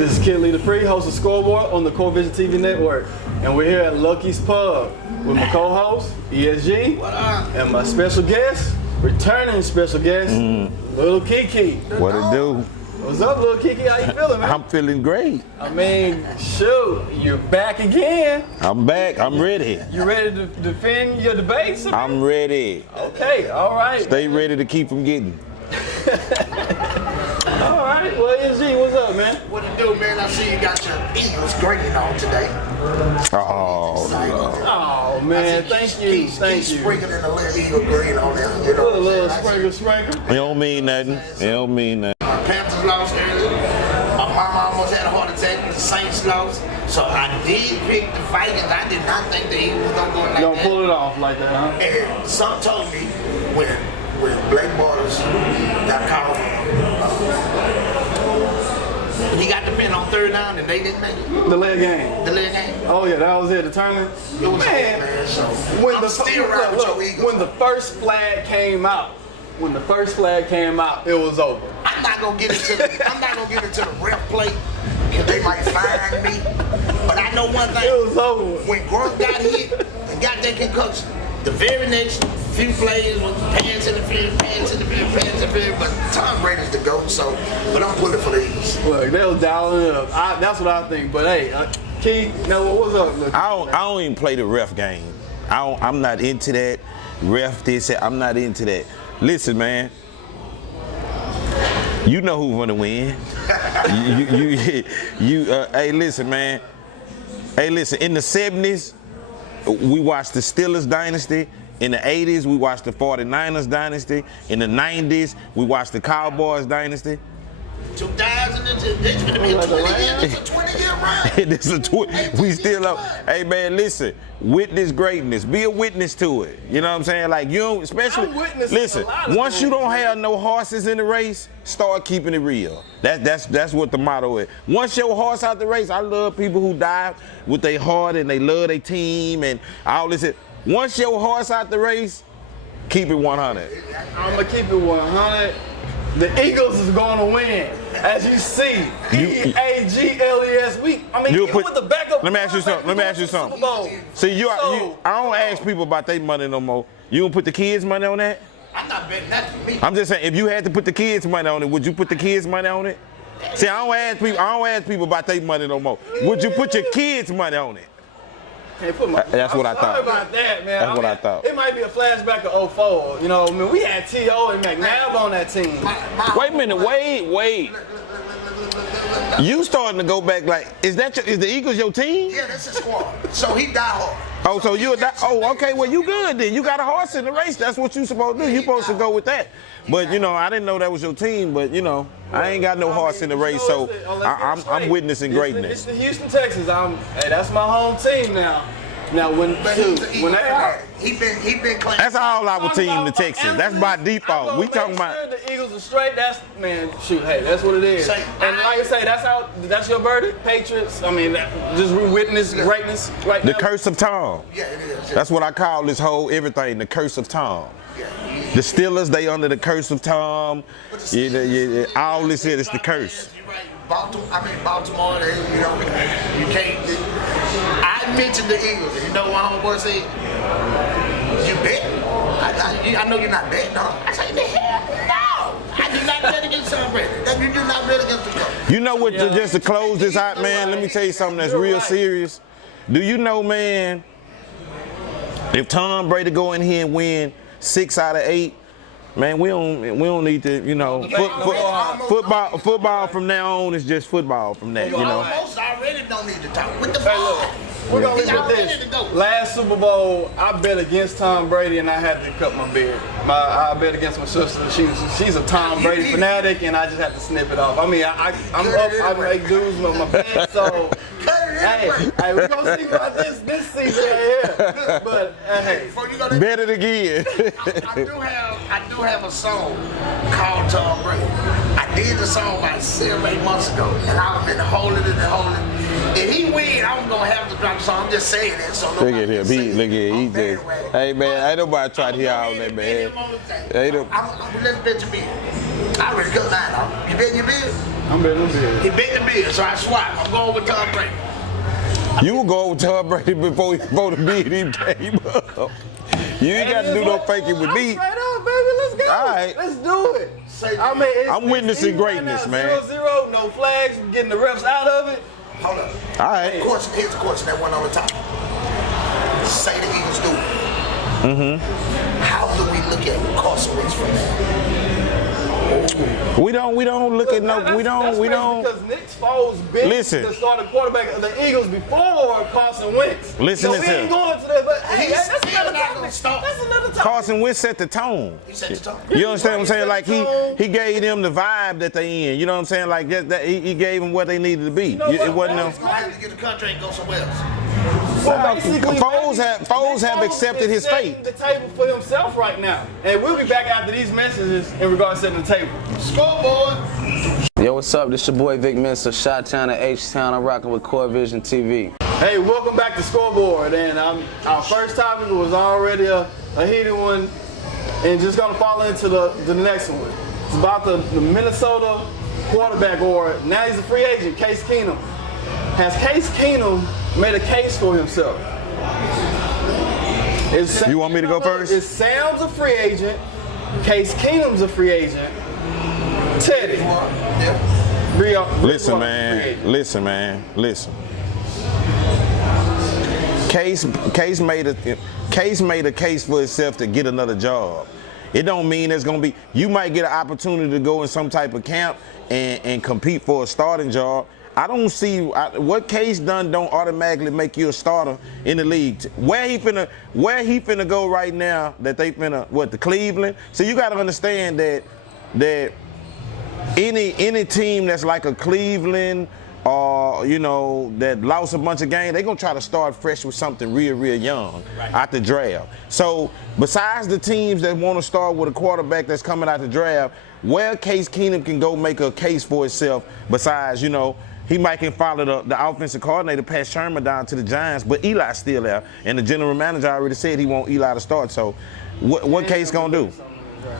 this is Kid Leader Free, host of Scoreboard on the CoreVizion TV network. And we're here at Lucky's Pub with my co-host, ESG, and my special guest, returning special guest, Little Keke. What it do? What's up, Little Keke? How you feeling, man? I'm feeling great. I mean, shoot, you're back again. I'm back. I'm ready. You ready to defend your debates? I'm ready. Okay, all right. Stay ready to keep them getting. All right, well, ESG, what's up, man? What it do, man? I see you got your Eagles grading on today. Oh, man, thank you. Sprinkling a little Eagle green on there. You know Put a little sprinkle. it don't mean nothing. It don't mean nothing. Panthers lost earlier. My mama almost had a heart attack. The Saints lost. So I did pick the Vikings. I did not think the Eagles was going to go like that. Don't pull it off like that, huh? And some told me when Blake Bortles got called, he got the pin on third down and they didn't make it. The leg game. The leg game. Oh yeah, that was it. The turning. It was man. So when I'm the still riding with your Eagles. when the first flag came out, it was over. I'm not gonna get into the ref play because they might fine me. But I know one thing. It was over. When Gronk got hit and got that concussion, the very next few plays was pants interference, but Tom Brady's the GOAT, so, but I'm pulling for the Eagles. Look, they was dialing it up. That's what I think. But hey, Key, now what's up? Look, I don't even play the ref game. I'm not into that. Ref this, I'm not into that. Listen, man. You know who's gonna win. Hey, listen, man. Hey, listen. In the 70s, we watched the Steelers dynasty. In the 80s, we watched the 49ers dynasty. In the 90s, we watched the Cowboys dynasty. 2000, it's gonna be a 20-year run. This is we still up. Hey man, listen, witness greatness. Be a witness to it. You know what I'm saying? Like you don't, especially. Listen, once you don't have no horses in the race, start keeping it real. That's what the motto is. Once your horse out the race, I love people who die with their heart and they love their team and all this. Once your horse out the race, keep it 100. I'm gonna keep it 100. The Eagles is going to win, as you see. E-A-G-L-E-S. With the backup. Let me ask you something. See, I don't ask people about their money no more. You don't put the kids' money on that? I'm not betting that to me. I'm just saying, if you had to put the kids' money on it, would you put the kids' money on it? See, I don't ask people about their money no more. Would you put your kids' money on it? That's what I thought. Sorry about that, man. That's what I thought. It might be a flashback of 04. You know, I mean, we had T.O. and McNabb on that team. Wait a minute, wait. You starting to go back like, is the Eagles your team? Yeah, that's his squad. So he die hard. Oh, so okay, well you good then. You got a horse in the race. That's what you supposed to do. You supposed to go with that. But you know, I didn't know that was your team, but you know, I ain't got no horse in the race, so I'm witnessing greatness. It's the Houston Texans. Hey, that's my home team now. Now when he been claiming. That's all our team, the Texans. That's by default. We talking about the Eagles are straight. That's shoot. Hey, that's what it is. And like I say, that's your verdict, Patriots. I mean, just witness greatness right now. The curse of Tom. Yeah, it is. That's what I call this whole everything. The curse of Tom. The Steelers, they under the curse of Tom. Yeah, all this is the curse. You're right. Baltimore, you can't. I mentioned the Eagles, and you know what homeboy said? You bet? I know you're not betting, huh? I said, the hell no! I do not bet against Tom Brady. You do not bet against the coach. You know what, just to close this out, man, let me tell you something that's real serious. Do you know, man, if Tom Brady go in here and win 6 out of 8, man, we don't need to, you know, football from now on is just football from that, you know. Almost already don't need to talk. With the ball. We're going to leave with this. Last Super Bowl, I bet against Tom Brady and I had to cut my beard. I bet against my sister. She's a Tom Brady fanatic and I just have to snip it off. I mean, I'm up, I make dudes with my pants, so hey, we're going to see about this season right here. But hey, bet it again. I do have a song called Tom Brady. I did the song like 7 or 8 months ago and I've been holding it. If he win, I'm gonna have to drop. So I'm just saying that. So look at him. Look at him. He just. Hey man, ain't nobody trying to hear all that, man. Let's bet your bill. I already cut mine off. You bet your bill? I'm betting the bill. He bet the bill, so I swap. I'm going with Tom Brady. You were going with Tom Brady before the bid even came up. You ain't got to do no faking with me. Straight up, baby. Let's go. All right. Let's do it. I mean, I'm witnessing greatness, right man. 0-0, no flags, getting the refs out of it. Hold up. All right. Here's the question that went on the top. Say the Eagles do it. How do we look at Carson Wentz from that? We don't look at no. We don't. Because Nick Foles been the starting quarterback of the Eagles before Carson Wentz. Listen to him. We ain't going to that, but hey, that's another topic. That's another topic. Carson Wentz set the tone. He set the tone. You understand what I'm saying? Like he gave them the vibe that they in. You know what I'm saying? Like that he gave them what they needed to be. It wasn't them. He's gonna have to get a contract and go somewhere else. Well, Foles have accepted his fate. The table for himself right now, and we'll be back after these messages in regards to setting the table. Scoreboard. Yo, what's up? This your boy Vic Mensa, Chi-Town and H-Town. I'm rocking with CoreVision TV. Hey, welcome back to Scoreboard, and our first topic was already a heated one, and just gonna fall into the next one. It's about the Minnesota quarterback, or now he's a free agent, Case Keenum. Has Case Keenum made a case for himself? You want me to go first? Is Sam's a free agent? Case Keenum's a free agent. Teddy. Listen, man. Listen. Case made a case for himself to get another job. It don't mean it's gonna be. You might get an opportunity to go in some type of camp and compete for a starting job. I don't see what Case done don't automatically make you a starter in the league. Where he finna go right now that they finna, to Cleveland? So you gotta understand that any team that's like a Cleveland or, that lost a bunch of games, they're gonna try to start fresh with something real young out the draft. So besides the teams that want to start with a quarterback that's coming out the draft, where Case Keenum can go make a case for himself besides, he might can follow the offensive coordinator, Pat Shermer, down to the Giants, but Eli's still there. And the general manager already said he want Eli to start. So what Case gonna do?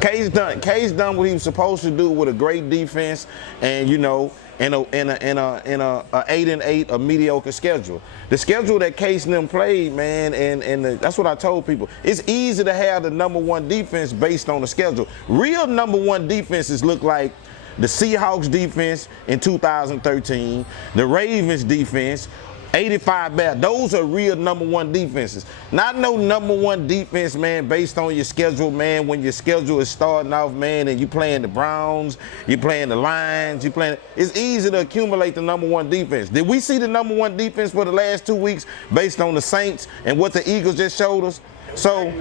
Case done what he was supposed to do with a great defense and, in a 8-8, a mediocre schedule. The schedule that Case and them played, man, and that's what I told people. It's easy to have the #1 defense based on the schedule. Real #1 defenses look like the Seahawks defense in 2013, the Ravens defense, 85 Bears. Those are real #1 defenses. Not no #1 defense, man, based on your schedule, man, when your schedule is starting off, man, and you playing the Browns, you playing the Lions, it's easy to accumulate the #1 defense. Did we see the #1 defense for the last 2 weeks based on the Saints and what the Eagles just showed us? So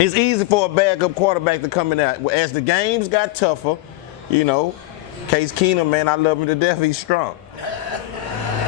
it's easy for a backup quarterback to come in there. As the games got tougher, Case Keenum, man, I love him to death. He's strong.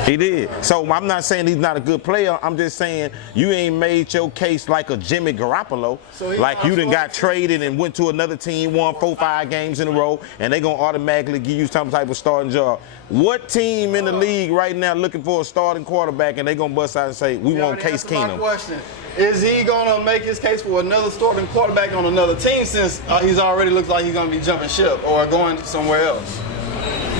He did. So I'm not saying he's not a good player. I'm just saying you ain't made your case like a Jimmy Garoppolo. Like you done got traded and went to another team, won 4-5 games in a row, and they going to automatically give you some type of starting job. What team in the league right now looking for a starting quarterback and they going to bust out and say, we want Case Keenum? My question. Is he going to make his case for another starting quarterback on another team since he's already looks like he's going to be jumping ship or going somewhere else?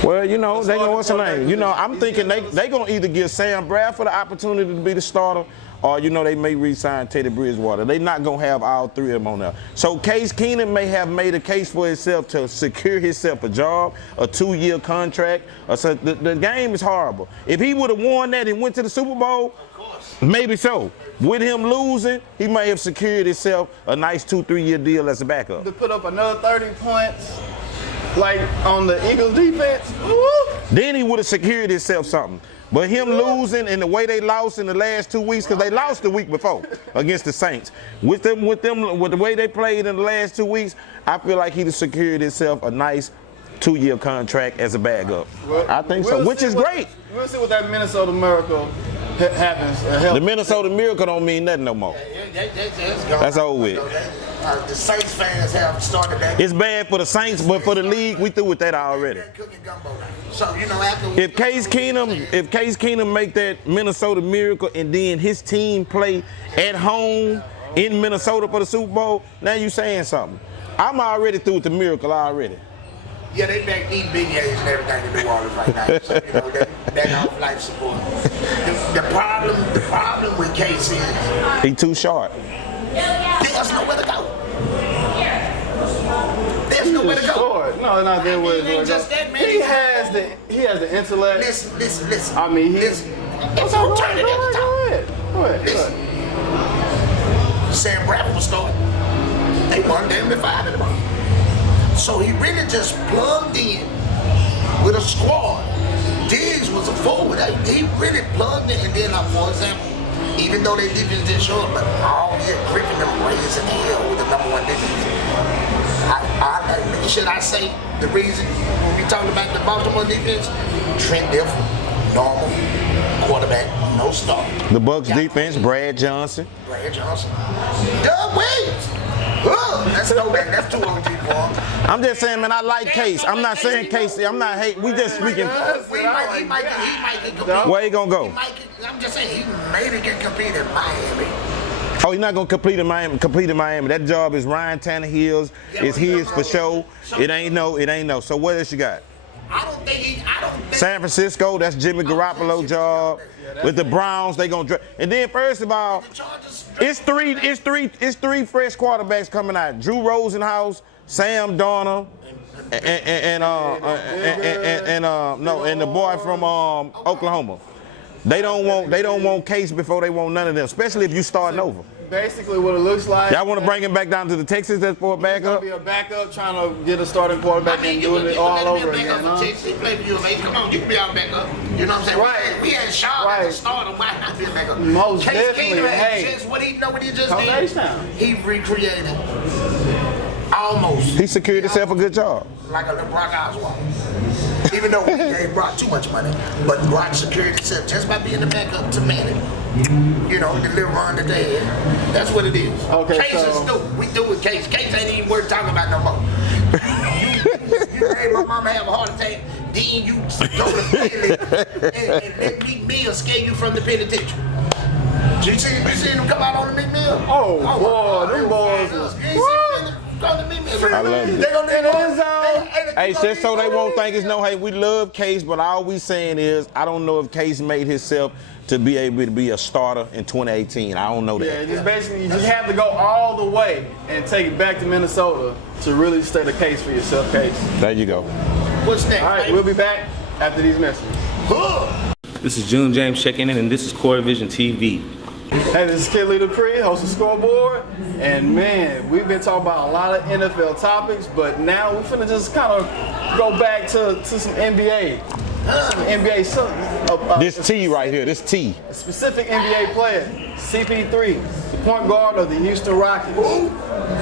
Well, they going what's the name? I'm thinking they going to either give Sam Bradford the opportunity to be the starter or, they may re-sign Teddy Bridgewater. They're not going to have all three of them on there. So Case Keenum may have made a case for himself to secure himself a job, a 2-year contract. So the game is horrible. If he would have won that and went to the Super Bowl, maybe so. With him losing, he may have secured himself a nice 2-3-year deal as a backup. To put up another 30 points, like on the Eagles defense, then he would have secured himself something. But him losing and the way they lost in the last 2 weeks, because they lost the week before against the Saints. With the way they played in the last 2 weeks, I feel like he'd have secured himself a nice 2-year contract as a backup. I think so, which is great. We'll see what that Minnesota Miracle happens. The Minnesota Miracle don't mean nothing no more. That's over with. The Saints fans have started that. It's bad for the Saints, but for the league, we through with that already. So, you know, after If Case Keenum make that Minnesota Miracle and then his team play at home in Minnesota for the Super Bowl, now you saying something. I'm already through with the Miracle already. Yeah, they back eating beignets and everything to New Orleans right now. So, you know, that off life support. The problem with Case is he too short. there's nowhere to go. There's nowhere to go. Short. No, not that way. It ain't just that, man. He has the intellect. Listen. I mean, It's alternative. Go ahead. Listen. Sam Bradford was starting. They won damn near 5 in the ball. So he really just plugged in with a squad. Diggs was a forward. He really plugged in. And then, for example, even though they defense didn't show up, but all year Griffin them Raiders in hell with the #1 defense. Should I say the reason when we talk about the Baltimore defense? Trent Dilfer, normal quarterback, no star. The Bucs defense, Brad Johnson. Doug Williams. That's no bad. That's too OG for him. I'm just saying, man, I like Case. I'm not saying Casey. I'm not hating. We just speaking. He might get compete. Where he gonna go? I'm just saying he maybe can compete in Miami. Oh, he's not gonna compete in Miami. That job is Ryan Tannehill's. It's his for sure. It ain't no. So what else you got? I don't think. San Francisco. That's Jimmy Garoppolo's job. With the Browns, they gonna draft. And then first of all, it's three fresh quarterbacks coming out. Drew Rosenhaus, Sam Darnold, and the boy from Oklahoma. They don't want Case before they want none of them, especially if you starting over. Basically, what it looks like. Y'all want to bring him back down to the Texas for a backup? Be a backup trying to get a starting quarterback and doing it all over again. Come on, you can be our backup. You know what I'm saying? Right. We had Shaw as a starter. Why not be a backup? Most Case definitely. Keenum Hey, what he just Come did? H-Town. He recreated almost. He secured himself a good job. Like a Brock Osweiler. Even though he gave Brock too much money, but Brock secured himself just by being the backup to Manning. You know, the little run that they had. That's what it is. Okay, Case is new. We do with Case. Case ain't even worth talking about no more. you made my mama have a heart attack, then you go to Philly and let Meek Mill scare you from the penitentiary. You seen them come out on the Meek Mill? Oh boy, them boys was. I love it. They gonna end his Hey, just so they won't think it's no hate. We love Case, but all we saying is I don't know if Case made himself to be able to be a starter in 2018. I don't know that. Yeah, just basically you just have to go all the way and take it back to Minnesota to really state the case for yourself, Case. There you go. What's next? All right, we'll be back after these messages. This is June James checking in, and this is CoreVision TV. Hey, this is Kid Lee Dupree, host of Scoreboard, and man, we've been talking about a lot of NFL topics, but now we're finna just kind of go back to some NBA. Some NBA, This T right here, this T. a specific NBA player, CP3, the point guard of the Houston Rockets.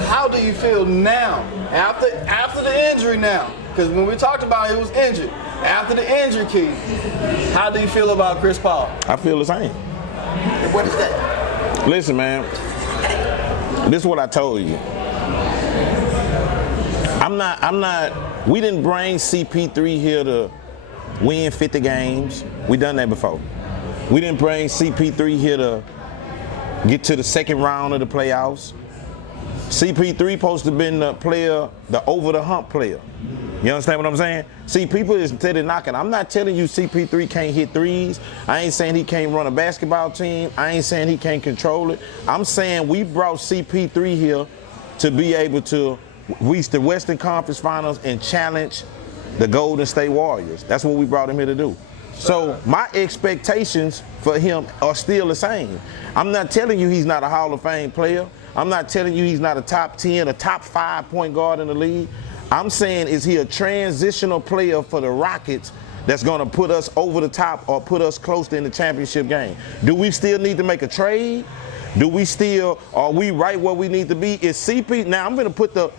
How do you feel now, after the injury now? Because when we talked about it, he was injured. After the injury, Keith, how do you feel about Chris Paul? I feel the same. What is that? Listen, man. This is what I told you. We didn't bring CP3 here to win 50 games. We done that before. We didn't bring CP3 here to get to the second round of the playoffs. CP3 supposed to have been the player, the over-the-hump player. You understand what I'm saying? See, people is steady knocking. I'm not telling you CP3 can't hit threes. I ain't saying he can't run a basketball team. I ain't saying he can't control it. I'm saying we brought CP3 here to be able to reach the Western Conference Finals and challenge the Golden State Warriors. That's what we brought him here to do. So my expectations for him are still the same. I'm not telling you he's not a Hall of Fame player. I'm not telling you he's not a top 10, a top 5 point guard in the league. I'm saying, is he a transitional player for the Rockets that's going to put us over the top or put us close in the championship game? Do we still need to make a trade? Are we right where we need to be? Is CP, now I'm going to put the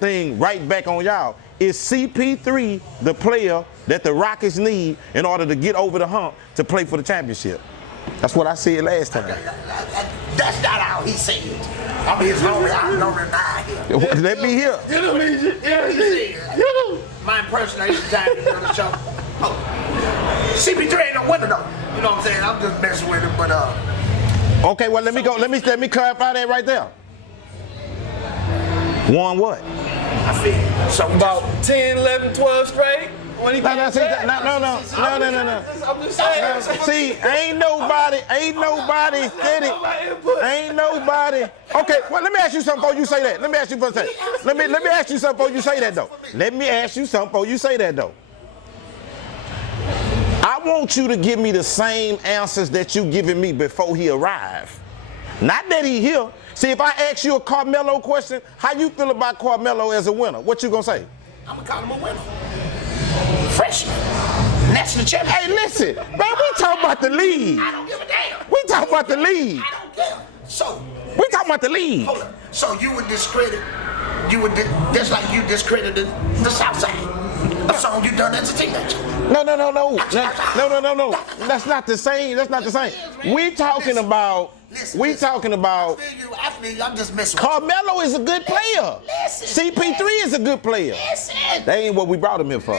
thing right back on y'all. Is CP3 the player that the Rockets need in order to get over the hump to play for the championship? That's what I said last time. That's not how he said it. I'm his homie. I'm gonna deny him. Let me hear. My impersonation time to do the show. Oh. CP3 ain't no winner though. You know what I'm saying? I'm just messing with him, but Okay, well let me go. Let me clarify that right there. Won what? I feel so About 10, 11, 12 straight. When he No. I'm just saying. See, ain't nobody said it. Ain't nobody. Okay, well let me ask you something before you say that. Let me ask you for a second. Let me ask you something before you say that though. Let me ask you something before you say that though. I want you to give me the same answers that you giving me before he arrived. Not that he here. See, if I ask you a Carmelo question, how you feel about Carmelo as a winner? What you gonna say? I'm gonna call him a winner. Freshman. National champion. Hey, listen, man, we talking about the league. I don't give a damn. We talking about the league. I don't care. So, We talking about the league. hold up. So you would discredit, just like you discredited the South Side. A song you done as a teenager. No. That's not the same. That's not the same. We talking about. We talking about. I feel you. I'm just messing with Carmelo is a good player. Listen, CP3 is a good player. Listen. That ain't what we brought him here for.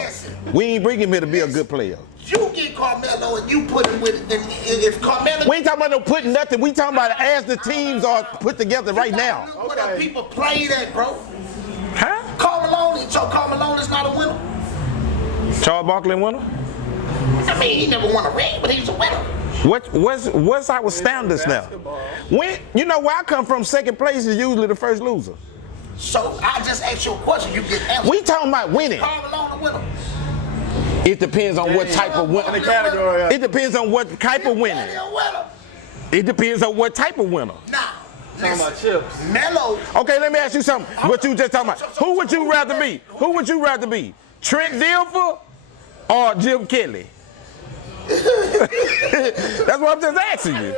We ain't bring him here to be a good player. You get Carmelo and you put him with it. Then if Carmelo. We ain't talking about no putting nothing. We talking about as the teams are put together right now. What the people play that, bro? Huh? Carmelo is not a winner. Charles Barkley winner? I mean, he never won a ring, but he's a winner. What's our standards now? When you know where I come from, second place is usually the first loser. So I just asked you a question. You get answered. We talking about winning. Carmelo the winner. It depends on what type of winning. It depends on what type of winning. It depends on what type of winner. Nah. Talking about chips. Melo. Okay, let me ask you something. What you just talking about? Who would you rather be? Who would you rather be? Trent Dilfer or Jim Kelly? That's what I'm just asking you.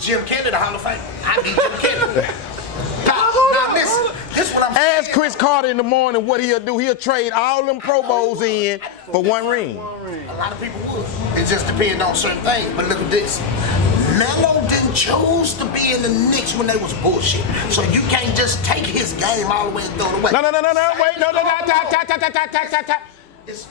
Jim Kelly, the Hall of Fame. I be Jim Kelly. Now listen, this is what I'm saying. Ask Chris Carter in the morning what he'll do. He'll trade all them Pro Bowls in for one ring. A lot of people would. It just depends on certain things. But look at this. Melo didn't choose to be in the Knicks when they was bullshit. So you can't just take his game all the way and throw it away. No. Wait, no.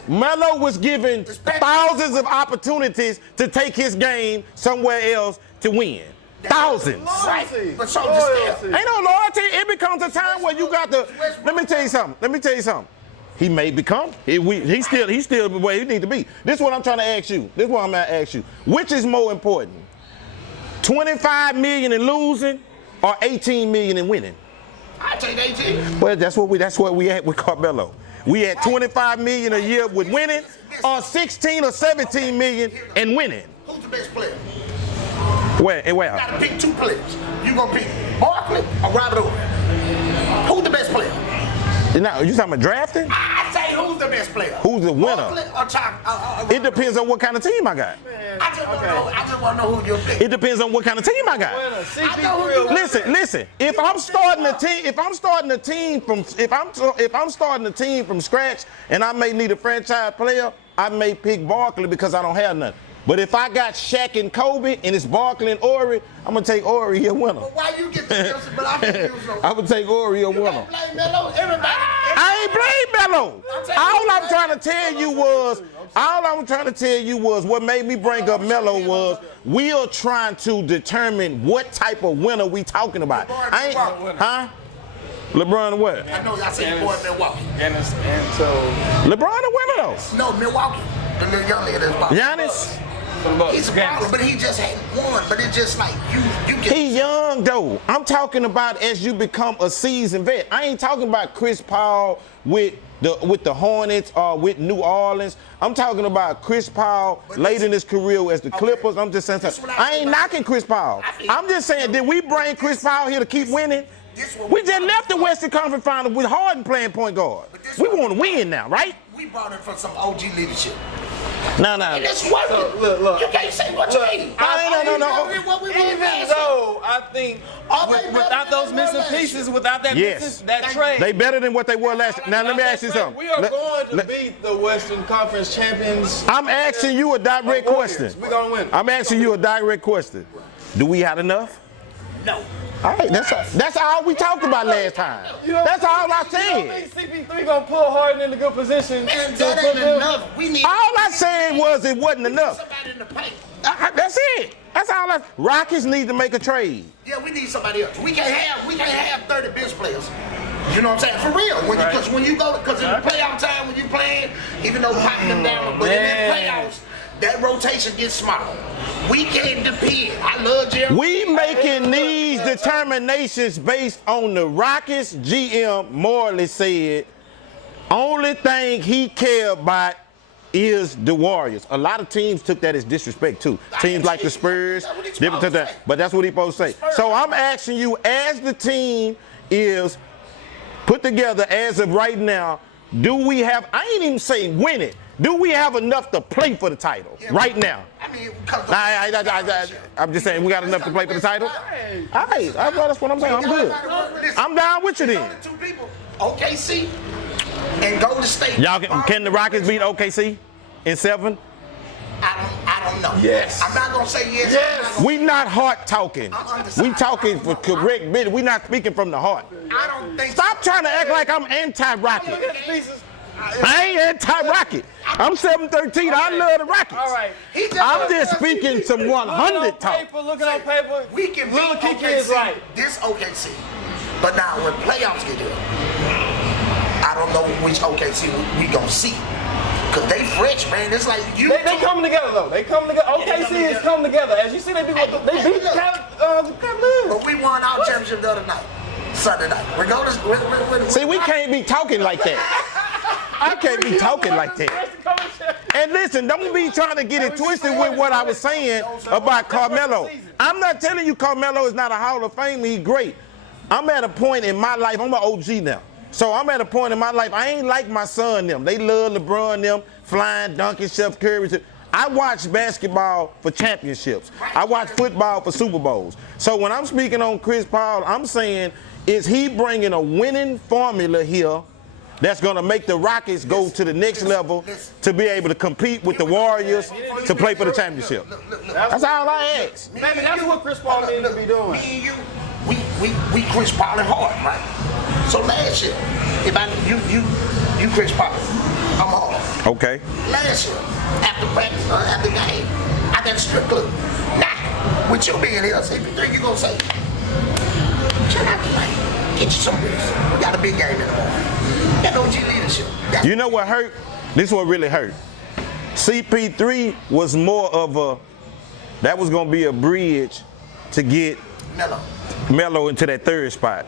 Melo was given thousands of opportunities to take his game somewhere else to win. Thousands. Right. But so just Ain't no loyalty. It becomes a time where you got to. Let me tell you something. He may become. He's still where he need to be. This is what I'm trying to ask you. Which is more important? 25 million in losing or 18 million in winning? I take 18. Well, that's what we at with Carmelo. We at 25 million a year with winning, or 16 or 17 million in winning. Who's the best player? Where? You gotta pick two players. You gonna pick Barkley or Robert Ory? Who's the best player? Now, you talking about drafting? I say who's the best player? Who's the winner? Barkley or It depends on what kind of team I got. I just want to know who you're picking. It depends on what kind of team I got. I know who you Listen. If I'm starting a team from scratch, and I may need a franchise player, I may pick Barkley because I don't have nothing. But if I got Shaq and Kobe and it's Barkley and Ori, I'm gonna take Ori a winner. But why you get the answer? But I'm confused. I'm gonna take Ori a winner. Blame Melo. Everybody. I ain't blame Melo. All I'm trying to tell you was what made me bring up Melo was we are trying to determine what type of winner we talking about. LeBron what? I know y'all say boy Milwaukee. And so LeBron a winner though. No, Milwaukee. The little young nigga that's ball. Giannis? He's a baller, but he just hadn't won. But it's just like you get. He young though. I'm talking about as you become a seasoned vet. I ain't talking about Chris Paul with the Hornets or with New Orleans. I'm talking about Chris Paul late in his career as the Clippers. I'm just saying something. I ain't knocking Chris Paul. I'm just saying, did we bring Chris Paul here to keep winning? We just left the Western Conference Final with Harden playing point guard. We want to win now, right? We brought him for some OG leadership. No. And it's working. Look. You can't say what you mean. No. Even though I think without those missing pieces, without that that trade, they better than what they were last year. Now let me ask you something. We are going to beat the Western Conference champions. I'm asking you a direct question. We're gonna win. I'm asking you a direct question. Do we have enough? No. All right, that's all we talked about last time. That's all I said. You don't think CP3 gonna pull Harden in a good position? Man, that ain't enough. We need. All I said was it wasn't enough. Somebody in the paint. That's it. That's all. Rockets need to make a trade. Yeah, we need somebody else. We can't have 30 bench players. You know what I'm saying? For real. Because when you go, because in the playoff time when you playing, even though popping them down, but in the playoffs, that rotation gets smaller. We can't depend. I love Jerry. We making these determinations based on the Rockets. GM Morley said only thing he care about is the Warriors. A lot of teams took that as disrespect too. Teams like the Spurs, different to that, but that's what he supposed to say. So I'm asking you, as the team is put together as of right now, do we have, I ain't even saying win it, do we have enough to play for the title right now? I mean, I'm just saying we got enough to play for the title? All right, that's what I'm saying. I'm good. I'm down with you then. Two people, OKC and Golden State. Y'all can the Rockets beat OKC in 7? I don't know. Yes. I'm not gonna say yes. We not heart talking. We talking for correct bit. We not speaking from the heart. I don't think. Stop trying to act like I'm anti-Rocket. I ain't anti-Rocket. I'm 713. I love the Rockets. All right. I'm just speaking some 100 talk. Looking on paper, We can Lil beat Keke OKC. is right. This OKC. But now when playoffs get here, I don't know which OKC we gonna see. Cause they fresh, man. It's like you. They coming together though. They coming together. OKC is coming together. As you see, they beat the Cavaliers. But we won our championship the other night, Sunday night. We're going to. See, we can't be talking like that. I can't be talking like that. And listen, don't be trying to get it twisted with what I was saying about Carmelo. I'm not telling you Carmelo is not a Hall of Fame. He's great. I'm at a point in my life, I'm an OG now. So I'm at a point in my life, I ain't like my son them. They love LeBron them, flying, dunking, Steph Curry. I watch basketball for championships. I watch football for Super Bowls. So when I'm speaking on Chris Paul, I'm saying, is he bringing a winning formula here that's going to make the Rockets go to the next level to be able to compete with the Warriors to play for the championship? That's all I ask. Baby, that's what Chris Paul needs to be doing. Me and you, we Chris Paul and hard, right? So last year, you Chris Paul, I'm hard. Okay. Last year, after practice, after game, I got a strip club. Now, with you being here, CP3, you gonna say, chill out tonight, get you some rest. We got a big game in the morning. That OG leadership. You know what hurt? This is what really hurt. CP3 was more of that was gonna be a bridge to get Melo into that third spot.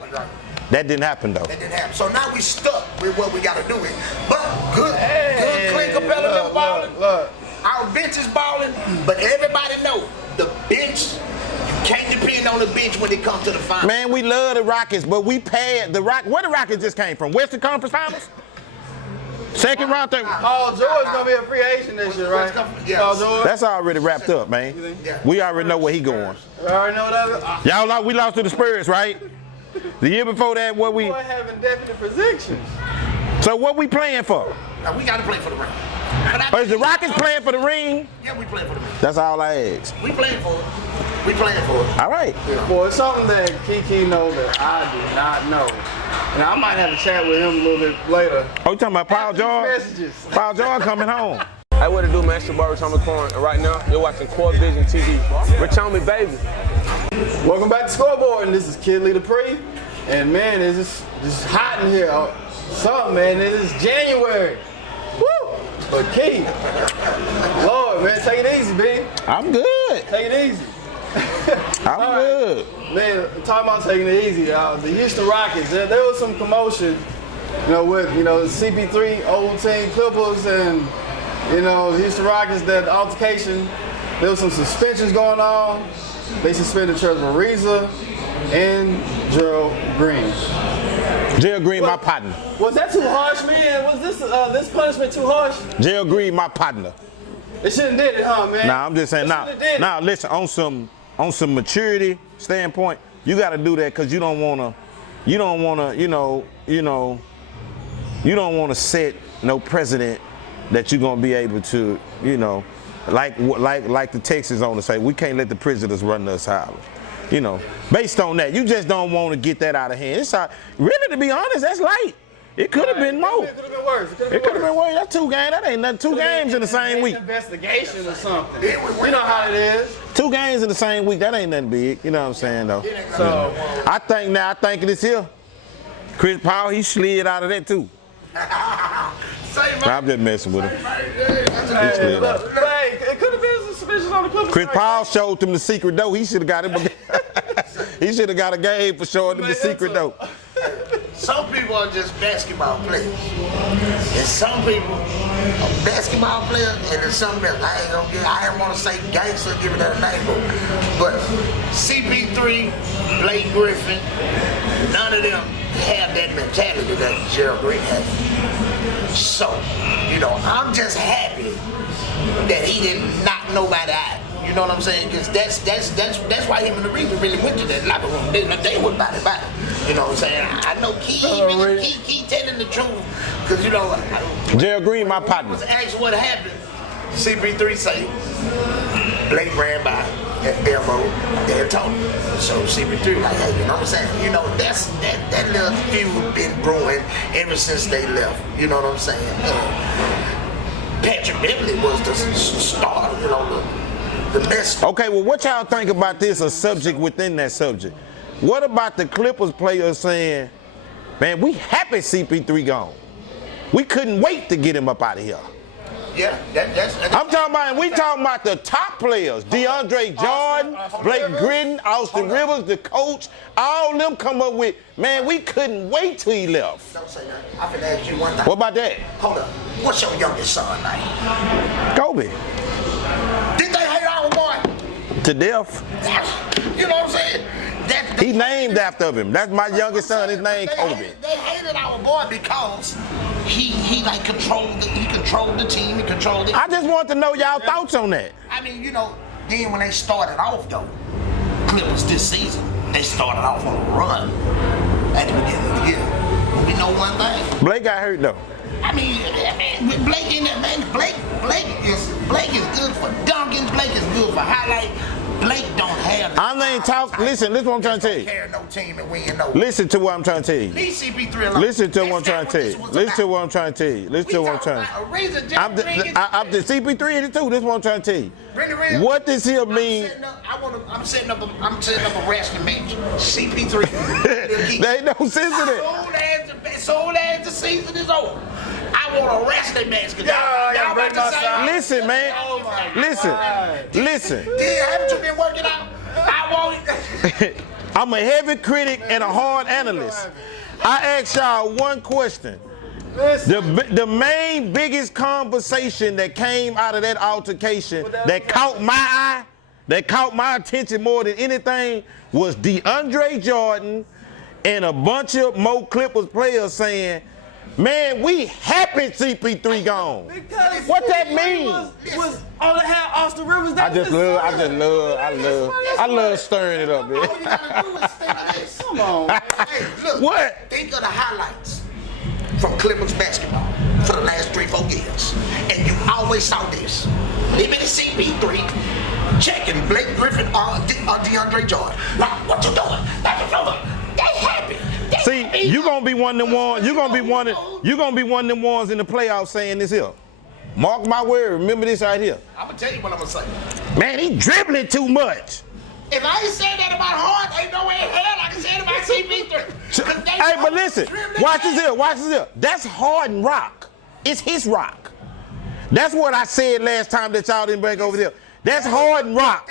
That didn't happen though. That didn't happen. So now we stuck with what we got to do it. But good Clint Capella balling. Our bench is balling, but everybody know the bench. You can't depend on the bench when it comes to the finals. Man, we love the Rockets, but we pad the Rock. Where the Rockets just came from? Western Conference Finals. Second round, third. Paul George gonna be a free agent this year, right? Paul George. That's already wrapped up, man. We already know where he going. You already know that. Y'all, we lost to the Spurs, right? The year before that, what we? Boy, having definite predictions. So what we playing for? Now we got to play for the ring. Or is the Rockets playing for the ring? Yeah, we playing for the ring. That's all I ask. We playing for it. We playing for it. All right. Boy, it's something that Keke knows that I do not know. And I might have to chat with him a little bit later. Oh, you talking about Paul George? Messages. Paul George coming home. Hey, what it do, man? It's your boy, Rich Homie Corn, and right now, you're watching CoreVizion TV. Rich Homie, baby. Welcome back to Scoreboard, and this is Kid Lee Dupree. And man, it's just hot in here. Something, man. It is January. Woo! But Key, Lord, man, take it easy, B. I'm good. Take it easy. I'm good. Man, talking about taking it easy, the Houston Rockets, there was some commotion, with, the CP3 old team Clippers and, the Houston Rockets, that altercation. There was some suspensions going on. They suspended Trevor Ariza and Gerald Green. Gerald Green, my partner. Was that too harsh, man? Was this punishment too harsh? Gerald Green, my partner. They shouldn't did it, huh, man? Nah, I'm just saying. Now, listen. On some maturity standpoint, you got to do that because you don't want to set no precedent that you're gonna be able to, like the Texas owner say, we can't let the prisoners run the asylum. you know, based on that. You just don't want to get that out of hand. It's really, to be honest, that's light. It could have been more. It could have been worse. It could have been worse. That's 2 games. That ain't nothing. 2 games in the same week. Investigation or something. You know how it is. 2 games in the same week. That ain't nothing big. You know what I'm saying, though. So I think this here, Chris Paul, he slid out of that too. I'm just messing with him. He slid out. It could have been suspicious on the Clippers. Chris Paul showed them the secret though. He should have got him. He should have got a game for showing them the secret though. Some people are just basketball players. And some people are basketball players, and there's some else. I don't want to say gangster, give it that name, but CP3, Blake Griffin, none of them have that mentality that Gerald Green has. So, you know, I'm just happy that he didn't knock nobody out. You know what I'm saying? Because that's why him and the Reaper really went to that locker room. They were body. You know what I'm saying? I know Key telling the truth. Because, you know, Gerald Green, my partner. Was asked what happened. CP3 say, Blake ran by at elbow, they told him. So CP3 like, hey, you know what I'm saying? You know, that little feud been brewing ever since they left. You know what I'm saying? Patrick Beverly was the star, you know, the best. Okay, well, what y'all think about this, a subject within that subject? What about the Clippers players saying, man, we happy CP3 gone. We couldn't wait to get him up out of here. Yeah, that's I'm talking about, we talking about the top players. DeAndre Jordan, Blake Griffin, Austin Rivers, the coach, all them come up with, man, we couldn't wait till he left. Don't say that. I'm finna ask you one thing. What about that? Hold up. What's your youngest son name? Kobe. Did they hate our boy? To death. You know what I'm saying? He named after him. That's my youngest son. His name Kobe. They hated our boy because he like controlled the team. He controlled it. I just want to know y'all thoughts on that. I mean, you know, then when they started off though, Clippers this season, they started off on a run at the beginning of the year. But we know one thing. Blake got hurt though. I mean, with Blake in there, man, Blake is good for dunking. Blake is good for highlight. Blake don't have. I ain't talk. Listen what I'm trying to tell you. Carry no team and win no. Listen to what I'm trying to tell you. Leave CP3 alone. Listen to what I'm trying to tell you. Listen to what I'm trying to tell you. Listen to what I'm trying to tell you. I'm the CP3 and the 2. This is what I'm trying to tell you. What does he mean? I'm setting up a wrestling match. CP3. There ain't no sense in it. Soon as the season is over, I want a wrestling match. Y'all about to say, listen, man. Listen. Haven't you been working out? I want it. I'm a heavy critic and a hard analyst. I ask y'all one question. The main biggest conversation that came out of that altercation that caught my eye, that caught my attention more than anything was DeAndre Jordan and a bunch of more Clippers players saying, man, we happy CP3 gone. Because what that mean? Was all that had Austin Rivers. I love stirring it up, man. All you gotta do is think of this. Come on, man. Hey, look, What? Think of the highlights from Clippers basketball for the last 3-4 years. And you always saw this. Him and CP3 checking Blake Griffin or DeAndre Jordan. Like, what you doing? They happy. See, you gonna be one of them ones. You gonna be one of them ones in the playoffs saying this here. Mark my word. Remember this right here. I'm gonna tell you what I'm gonna say. Man, he dribbling too much. If I ain't saying that about Hart, ain't no way in hell I can say it about CP3. Hey, but listen, watch this here. That's Harden rock. It's his rock. That's what I said last time that y'all didn't bring over there. That's Harden rock.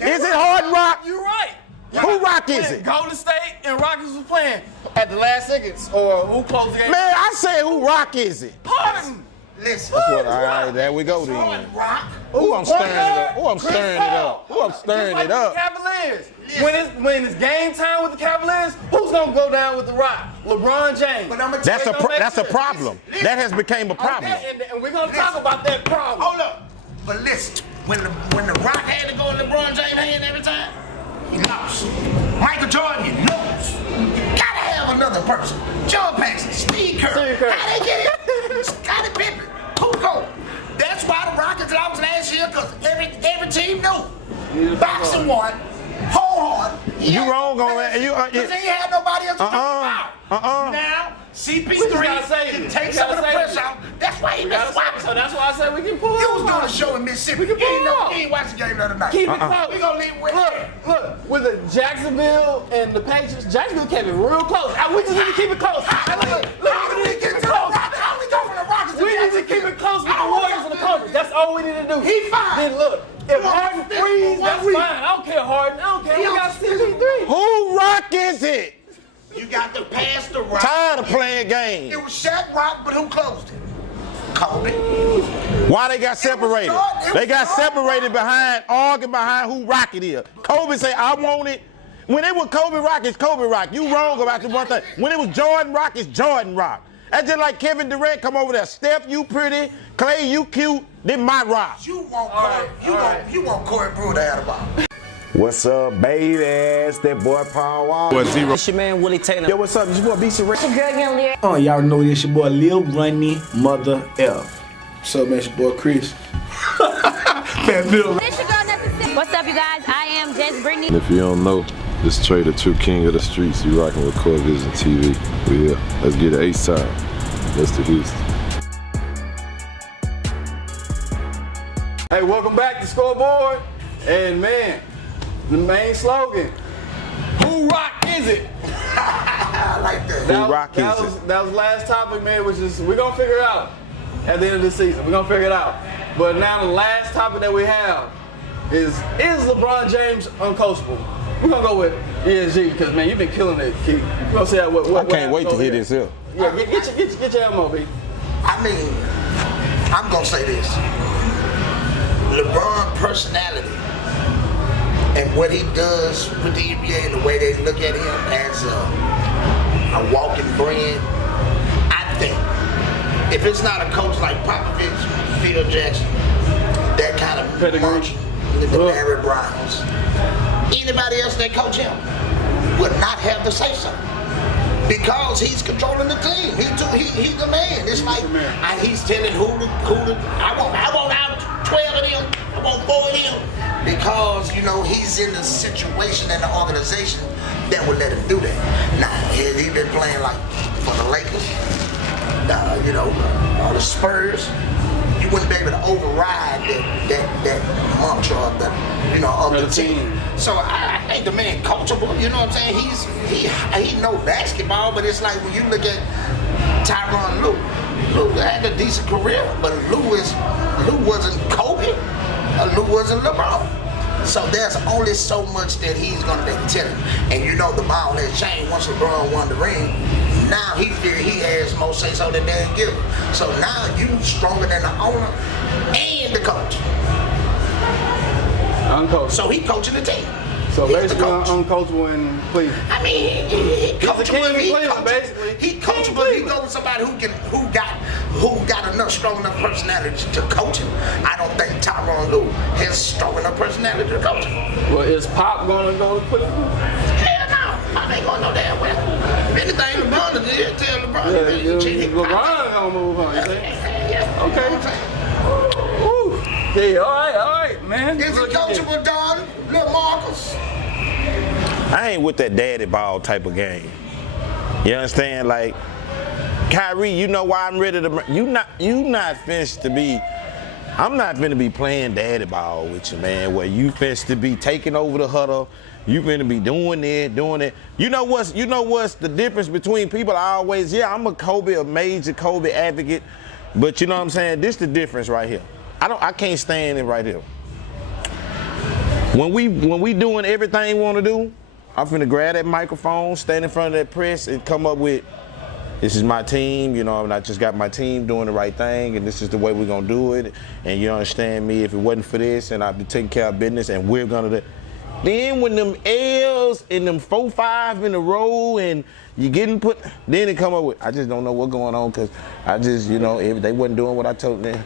Is it Harden rock? You're right. Who rock is it? Golden State and Rockets was playing at the last seconds, or who closed the game? Man, I said who rock is it? Harden. Listen. All right, there we go then. Rock. Ooh, I'm stirring it up. Ooh, I'm stirring it up. Ooh, I'm stirring it up. Cavaliers. When it's game time with the Cavaliers, who's gonna go down with the Rock? LeBron James. But I'm That's a problem. That has become a problem. Okay, and we're gonna talk about that problem. Hold up. But listen, when the Rock had to go in LeBron James' hand every time, he lost. Michael Jordan, you lose. Gotta have another person. John Paxson, Steve Kerr. How they get it? Scottie Pippen. Who go? That's why the Rockets lost last year, because every team knew. Boxing won, whole hard, You wrong on that. Because he had nobody else to Now, CP3 can take some of the pressure out. That's why he been swapping. So that's why I said we can pull You was doing a show in Mississippi. You ain't watched the game the other night. Keep it close. We gonna leave it with Look, with the Jacksonville and the Patriots, Jacksonville kept it real close. We just need to keep it close. Look, we need to keep it close. We need to keep it close with the Warriors and the Cobras. That's all we need to do. He fine. Then look, if Harden freeze, that's fine. I don't care, Harden. I don't care. We got CP3. Who rock is it? You got to pass the rock. Tired of playing games. It was Shaq Rock, but who closed it? Kobe. Why they got separated? They got separated arguing behind who rock it is. Kobe say, I want it. When it was Kobe Rock, it's Kobe Rock. You wrong about the one thing. When it was Jordan Rock, it's Jordan Rock. That's just like Kevin Durant come over there. Steph, you pretty. Clay, you cute. Then my rock. You want CoreVizion to have the ball. What's up, baby? It's that boy Paul. It's your man Willie Taylor. Yo, what's up? This your boy BC Ray. Your girl getting lyric. Oh, y'all know this your boy Lil Runny Mother F. What's up, man? It's your boy Chris. What's up, you guys? I am Jess Brittany. If you don't know, this Trey, the true king of the streets. You rocking with CoreVizion TV. We here. Let's get it A-side. Let's to Houston. Hey, welcome back to Scoreboard. And man, the main slogan, who rock is it? I like that. Who rock is it? That was last topic, man, which is we're going to figure it out at the end of the season. We're going to figure it out. But now the last topic that we have is LeBron James uncoachable? We're going to go with ESG because, man, you've been killing it, Keke. We're going to see what I can't wait to hear this here. Yeah, get your ammo, B. I mean, I'm going to say this. LeBron personality and what he does with the NBA and the way they look at him as a walking brand, I think if it's not a coach like Popovich, Phil Jackson, that kind of punch, the Barry Browns, anybody else that coach him would not have to say something. Because he's controlling the team. He's the man. It's like he's telling who to I want out 12 of them, I want 4 of them. Because, you know, he's in the situation and the organization that would let him do that. Now, he's been playing like for the Lakers, you know, or the Spurs. You wouldn't be able to override that mantra of the, you know, of the team. So I think the man coachable, you know what I'm saying? He know basketball, but it's like when you look at Tyronn Lue had a decent career, but Lue wasn't Kobe, Lue wasn't LeBron. So there's only so much that he's gonna be telling. And you know the ball has changed once LeBron won the ring. Now he feel he has more say so than Dan Gilbert. So now you stronger than the owner and the coach. Uncoachable. So he coaching the team. So basically uncoachable in Cleveland. I mean, he coachable. He coachable. He go with somebody who got enough strong enough personality to coach him. I don't think Tyronn Lue has strong enough personality to coach him. Well, is Pop gonna go to Cleveland? Hell no, Pop ain't going no damn well. If anything LeBron did, tell LeBron. LeBron gonna move on. You think? Yeah. Okay. Woo. Yeah. All right, man. Is it coachable, Don? Little Marcus? I ain't with that daddy ball type of game. You understand? Like, Kyrie, you know why I'm ready to. You not finished to be. I'm not finna be playing daddy ball with you, man. Where you finished to be taking over the huddle. You finna be doing it. You know what's the difference between people? I'm a major Kobe advocate, but you know what I'm saying? This the difference right here. I can't stand it right here. When we doing everything we want to do, I'm finna grab that microphone, stand in front of that press, and come up with, this is my team, you know, and I just got my team doing the right thing, and this is the way we're gonna do it. And you understand me, if it wasn't for this, and I'd be taking care of business, and we're gonna do. Then when them L's and them 4-5 in a row, and you getting put, then it come up with, I just don't know what's going on, because I just, you know, if they wasn't doing what I told them.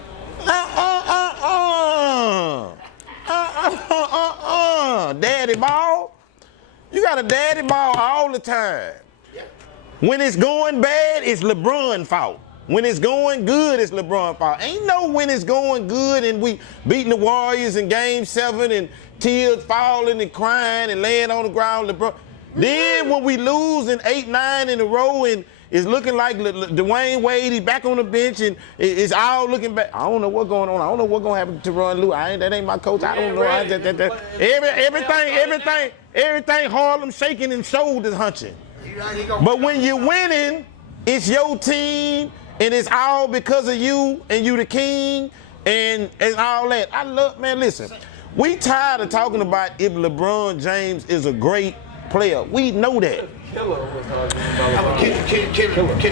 Daddy ball. You got a daddy ball all the time. When it's going bad, it's LeBron's fault. When it's going good, it's LeBron's fault. Ain't no when it's going good and we beating the Warriors in Game 7 and tears falling and crying and laying on the ground, LeBron. Then when we lose in 8, 9 in a row and it's looking like Dwayne Wade, he's back on the bench and it's all looking back. I don't know what's going on. I don't know what's going to happen to Ron Lue. That ain't my coach. I don't know. Everything Harlem shaking and shoulders hunching. But when you're winning, it's your team and it's all because of you and you the king and all that. I love, man, listen. We tired of talking about if LeBron James is a great player. We know that.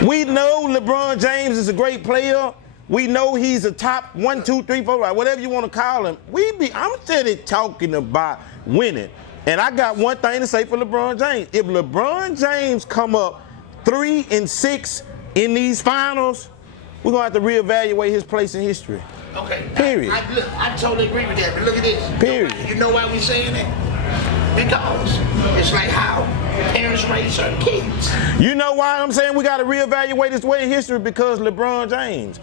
We know LeBron James is a great player. We know he's a top 1, 2, 3, 4, whatever you want to call him. I'm steady talking about winning. And I got one thing to say for LeBron James. If LeBron James come up 3-6 in these finals, we're going to have to reevaluate his place in history. Okay. Period. I totally agree with that, but look at this. Period. You know why we saying that? Because it's like how parents raise certain kids. You know why I'm saying we got to reevaluate his way in history? Because LeBron James.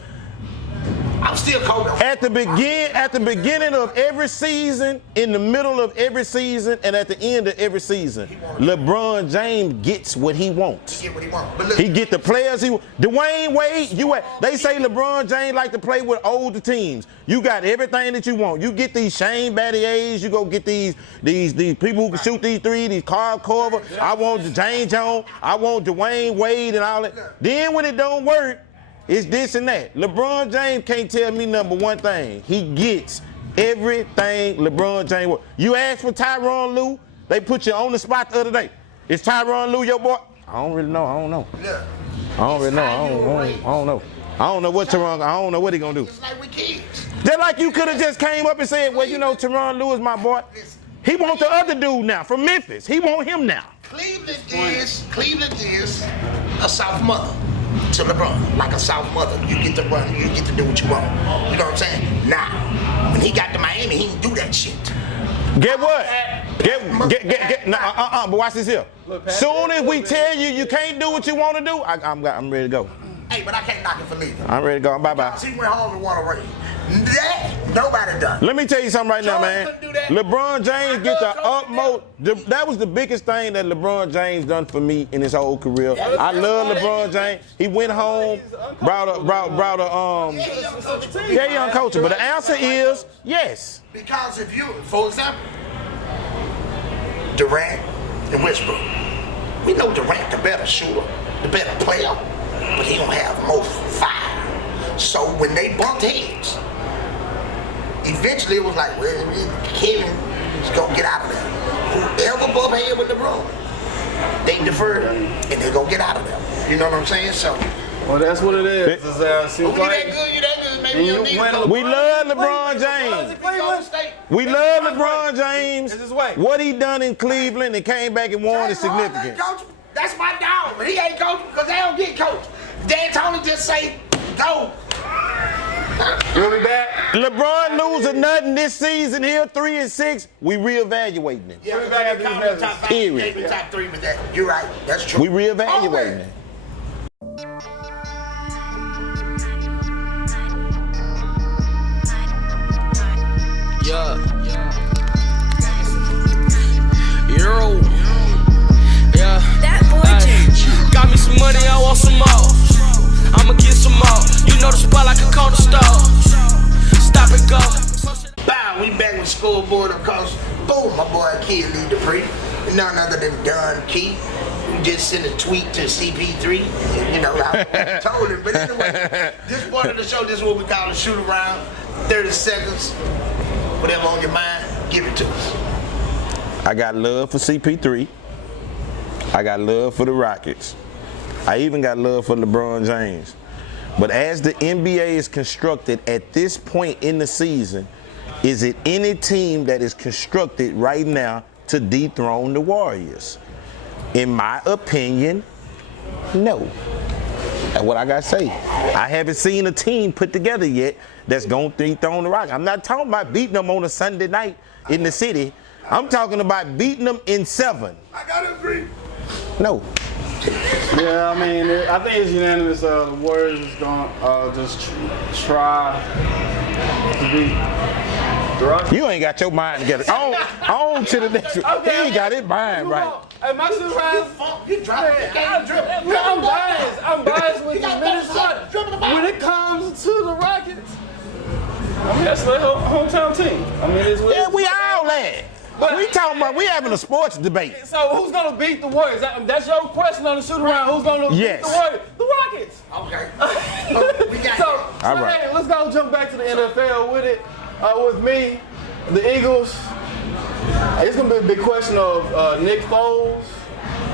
I'm still cold. At the beginning of every season, in the middle of every season, and at the end of every season, LeBron James gets what he wants. He get the players he wants. Dwayne Wade, they say LeBron James like to play with older teams. You got everything that you want. You get these Shane Battiers, you go get these people who can shoot these threes, these Carl Corver. I want James Jones, I want Dwayne Wade and all that. Then when it don't work, it's this and that. LeBron James can't tell me number one thing. He gets everything LeBron James wants. You asked for Tyronn Lue, they put you on the spot the other day. Is Tyronn Lue your boy? I don't really know. I don't know. I don't really know. I don't know. I don't know what Tyronn. I don't know what he gonna do. It's like we kids. Just like you could have just came up and said, well, you know, Tyronn Lue is my boy. He want the other dude now from Memphis. He want him now. Cleveland is a soft mother to LeBron, like a soft mother. You get to run, you get to do what you want. You know what I'm saying? Now, when he got to Miami, he didn't do that shit. Get what? But watch this here. Soon as we tell you you can't do what you want to do, I'm ready to go. Hey, but I can't knock him for leaving. I'm ready to go. Bye-bye. He went home and won a ring. That, nobody done. Let me tell you something right now, man. LeBron James get the utmost. That was the biggest thing that LeBron James done for me in his whole career. I love LeBron James. He went home, brought a he uncoachable. But the answer is yes. Because if you, for example, Durant and Westbrook, we know Durant the better shooter, the better player, but he don't have more fire. So when they bumped heads, eventually it was like, well, Kevin is gonna get out of there. Whoever bumped head with LeBron, they deferred and they're gonna get out of there. You know what I'm saying? So. Well, that's what it is. You that good, maybe you need to. We love LeBron James. We love LeBron James. What he done in Cleveland and came back and won is significant. That's my dog, but he ain't coaching because they don't get coached. Dan Tony just say, go. You'll be back. LeBron losing nothing this season here, 3-6. We reevaluating it. Yeah, period. Top 3 with that. You're right. That's true. We reevaluating it. Yeah. That boy got me some money, I want some more. I'ma get some more. You know the spot like a corner store. Stop and go. Bow, we back with scoreboard, of course. Boom, my boy Keke lead the pre. None other than Don Key. We just sent a tweet to CP3. You know, I told him. But anyway, this part of the show, this is what we call a shoot around. 30 seconds. Whatever on your mind, give it to us. I got love for CP3. I got love for the Rockets. I even got love for LeBron James. But as the NBA is constructed at this point in the season, is it any team that is constructed right now to dethrone the Warriors? In my opinion, no. That's what I got to say. I haven't seen a team put together yet that's going to dethrone the Rockets. I'm not talking about beating them on a Sunday night in the city. I'm talking about beating them in 7. I got to agree. No. Yeah, I mean, I think it's unanimous. The Warriors is going to just try to beat the Rockets. You ain't got your mind together. On to the next one. He ain't got his mind right. Hey, my surprise. I'm biased with this Minnesota. When it comes to the Rockets, I mean, that's their hometown team. I mean, it's yeah, we all that. But we talking about, we having a sports debate. So who's going to beat the Warriors? That's your question on the shoot around. Who's going to beat the Warriors? The Rockets. Okay. All right. Hey, let's go jump back to the NFL with it. With me, the Eagles. It's going to be a big question of Nick Foles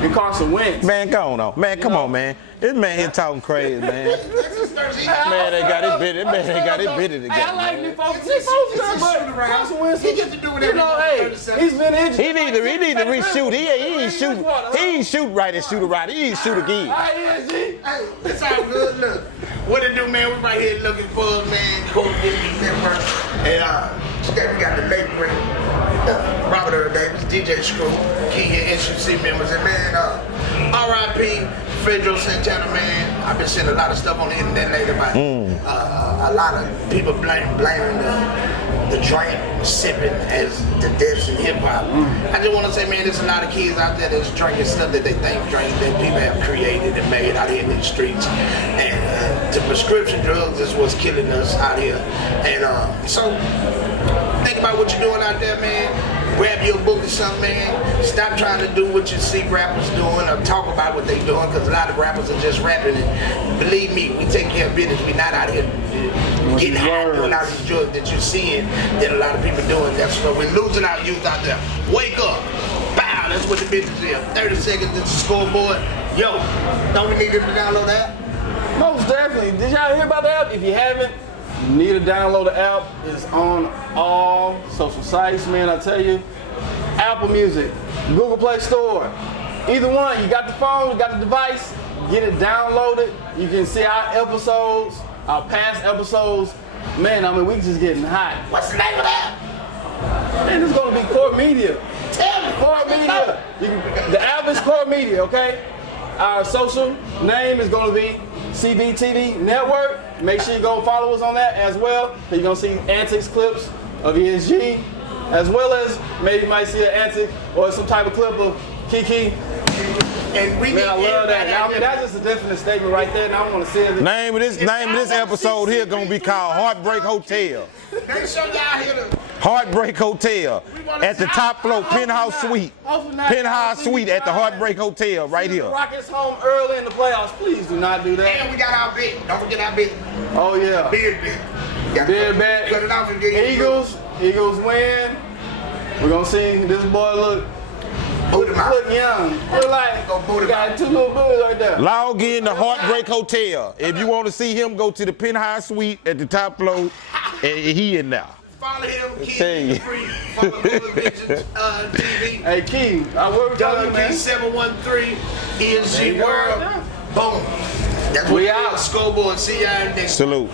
and Carson Wentz. Man, go on. Man, come on, man. This man here talking crazy, man. Man, they got it bitty. Man, they got it bitty together. Hey, I like Nick Foles. Nick Foles is good, but Carson Wentz, he gets to do whatever. He's been injured. He need to reshoot. He ain't shoot. He ain't shoot right and shoot right. He ain't shoot again. Hey, it's all good. Look, what it do, man? We right here looking for man, CoreVizion Network, and today we got the late great Robert Davis, DJ Screw, Keke HUC members, and man, R.I.P. Pedro Santana, man. I've been seeing a lot of stuff on the internet lately about a lot of people blaming the drink, sipping as the deaths in hip hop. I just want to say, man, there's a lot of kids out there that's drinking stuff that they think drink that people have created and made out here in these streets. And the prescription drugs is what's killing us out here. And so think about what you're doing out there, man. Grab your book or something, man. Stop trying to do what you see rappers doing or talk about what they're doing, because a lot of rappers are just rapping. And believe me, we take care of business. We're not out here getting high doing all these drugs that you're seeing that a lot of people doing. That's what we're losing our youth out there. Wake up. Bow. That's what the business is. 30 seconds, it's a scoreboard. Yo, don't we need them to download that? Most definitely. Did y'all hear about the app? If you haven't, you need to download the app. It's on all social sites, man. I tell you, Apple Music, Google Play Store, either one. You got the phone, you got the device, get it downloaded. You can see our episodes, our past episodes. Man, I mean, we just getting hot. What's the name of that? Man, it's gonna be Core Media. Tell me. Core Media. The app is Core Media, okay? Our social name is gonna be CBTV Network. Make sure you go follow us on that as well. So you're gonna see antics clips of ESG, as well as maybe you might see an antic or some type of clip of Keke. And we man, I love that. Now, I mean, that's just a definite statement right there. And I want to say it. Name of this episode here gonna be called Heartbreak Hotel. Make sure y'all hear the Heartbreak Hotel at the top floor, penthouse suite. Penthouse suite at the Heartbreak Hotel right here. Rockets home early in the playoffs. Please do not do that. And we got our bid. Don't forget our bid. Oh yeah. Beard bet. Beard bet. Cut it off and get Eagles win. We're gonna see this boy look young. Look like he got two little boys right there. Log in to Heartbreak Hotel. If you want to see him, go to the penthouse suite at the top floor, and he in there. Follow him, Keke. Follow CoreVizion TV. Hey, Key, I work with you, man. 713 ESG World. Boom. That's what we out. Scoreboard. See y'all next. Salute.